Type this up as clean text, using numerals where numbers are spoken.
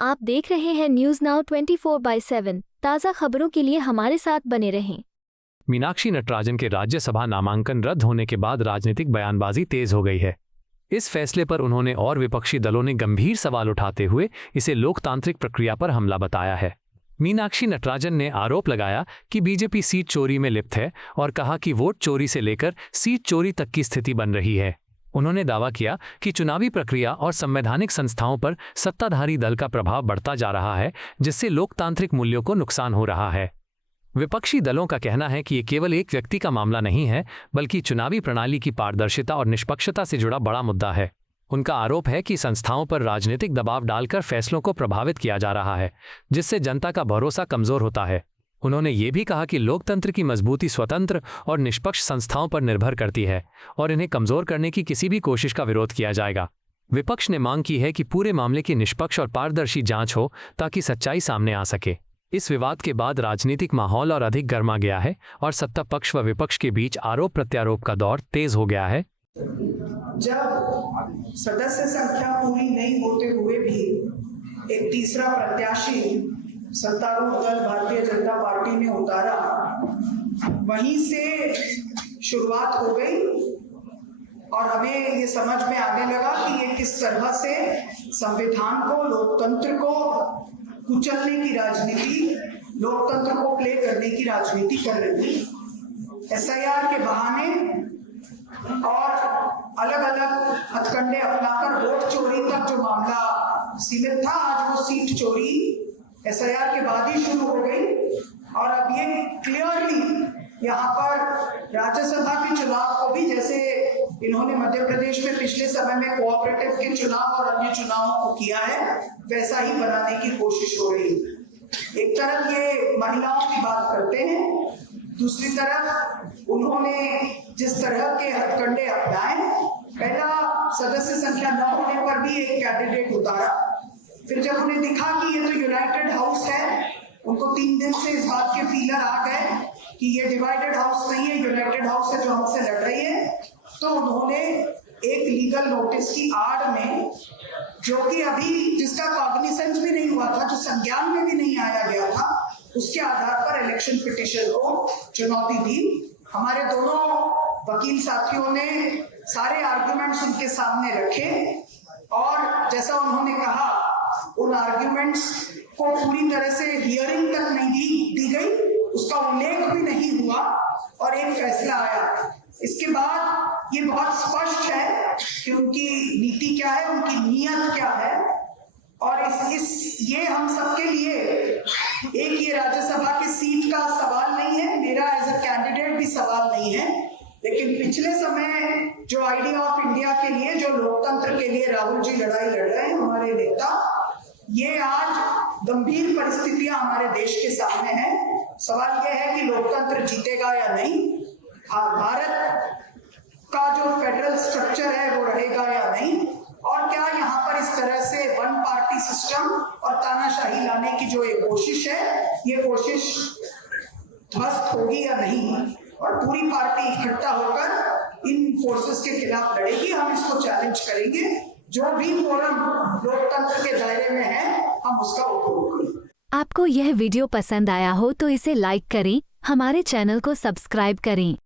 आप देख रहे हैं न्यूज नाउ 24/7। ताज़ा खबरों के लिए हमारे साथ बने रहें। मीनाक्षी नटराजन के राज्यसभा नामांकन रद्द होने के बाद राजनीतिक बयानबाजी तेज हो गई है। इस फैसले पर उन्होंने और विपक्षी दलों ने गंभीर सवाल उठाते हुए इसे लोकतांत्रिक प्रक्रिया पर हमला बताया है। मीनाक्षी नटराजन ने आरोप लगाया कि बीजेपी सीट चोरी में लिप्त है और कहा कि वोट चोरी से लेकर सीट चोरी तक की स्थिति बन रही है। उन्होंने दावा किया कि चुनावी प्रक्रिया और संवैधानिक संस्थाओं पर सत्ताधारी दल का प्रभाव बढ़ता जा रहा है, जिससे लोकतांत्रिक मूल्यों को नुकसान हो रहा है। विपक्षी दलों का कहना है कि ये केवल एक व्यक्ति का मामला नहीं है, बल्कि चुनावी प्रणाली की पारदर्शिता और निष्पक्षता से जुड़ा बड़ा मुद्दा है। उनका आरोप है कि संस्थाओं पर राजनीतिक दबाव डालकर फैसलों को प्रभावित किया जा रहा है, जिससे जनता का भरोसा कमजोर होता है। उन्होंने ये भी कहा कि लोकतंत्र की मजबूती स्वतंत्र और निष्पक्ष संस्थाओं पर निर्भर करती है और इन्हें कमजोर करने की किसी भी कोशिश का विरोध किया जाएगा। विपक्ष ने मांग की है कि पूरे मामले की निष्पक्ष और पारदर्शी जांच हो ताकि सच्चाई सामने आ सके। इस विवाद के बाद राजनीतिक माहौल और अधिक गर्मा गया है और सत्ता पक्ष व विपक्ष के बीच आरोप प्रत्यारोप का दौर तेज हो गया है। जब सदस्य संख्या पूरी नहीं होते हुए भी एक तीसरा प्रत्याशी सत्तारूढ़ दल भारतीय जनता पार्टी ने उतारा, वहीं से शुरुआत हो गई और हमें ये समझ में आने लगा कि ये किस तरह से संविधान को, लोकतंत्र को कुचलने की राजनीति, लोकतंत्र को प्ले करने की राजनीति कर रही है। एसआईआर के बहाने और अलग अलग हथकंडे अपनाकर वोट चोरी तक जो मामला सीमित था, आज वो सीट चोरी एसआईआर के बाद ही शुरू हो गई। और अब ये क्लियरली यहाँ पर राज्यसभा के चुनाव को भी, जैसे इन्होंने मध्य प्रदेश में पिछले समय में कोऑपरेटिव के चुनाव और अन्य चुनावों को किया है, वैसा ही बनाने की कोशिश हो रही है। एक तरफ ये महिलाओं की बात करते हैं, दूसरी तरफ उन्होंने जिस तरह के हथकंडे अपनाए, पहला सदस्य संख्या न होने पर भी एक कैंडिडेट उतारा, फिर जब उन्हें दिखा कि ये तो यूनाइटेड हाउस है, उनको 3 दिन से इस बात के फीलर आ गए कि ये डिवाइडेड हाउस नहीं है, यूनाइटेड हाउस है जो हमसे लड़ रही है, तो उन्होंने एक लीगल नोटिस की आड़ में, जो कि अभी जिसका कॉग्निसेंस भी नहीं हुआ था, जो संज्ञान में भी नहीं आया गया था, उसके आधार पर इलेक्शन पिटीशन को चुनौती दी। हमारे दोनों वकील साथियों ने सारे आर्गुमेंट्स उनके सामने रखे और जैसा उन्होंने कहा, उन आर्ग्यूमेंट्स को पूरी तरह से हियरिंग तक नहीं दी गई, उसका उल्लेख भी नहीं हुआ और एक फैसला आया। इसके बाद ये बहुत स्पष्ट है कि उनकी नीति क्या है, उनकी नीयत क्या है। और ये हम सबके लिए एक ये राज्यसभा की सीट का सवाल नहीं है, मेरा एज अ कैंडिडेट भी सवाल नहीं है, लेकिन पिछले समय जो आइडिया ऑफ इंडिया के लिए, जो लोकतंत्र के लिए राहुल जी लड़ाई लड़ रहे हैं, हमारे नेता, ये आज गंभीर परिस्थितियां हमारे देश के सामने हैं। सवाल यह है कि लोकतंत्र जीतेगा या नहीं, भारत का जो फेडरल स्ट्रक्चर है वो रहेगा या नहीं, और क्या यहाँ पर इस तरह से वन पार्टी सिस्टम और तानाशाही लाने की जो ये कोशिश है, ये कोशिश ध्वस्त होगी या नहीं, और पूरी पार्टी इकट्ठा होकर इन फोर्सेस के खिलाफ लड़ेगी। हम इसको चैलेंज करेंगे, जो भी फोरम लोकतंत्र के दायरे में है, हम उसका उपयोग करें। आपको यह वीडियो पसंद आया हो तो इसे लाइक करें, हमारे चैनल को सब्सक्राइब करें।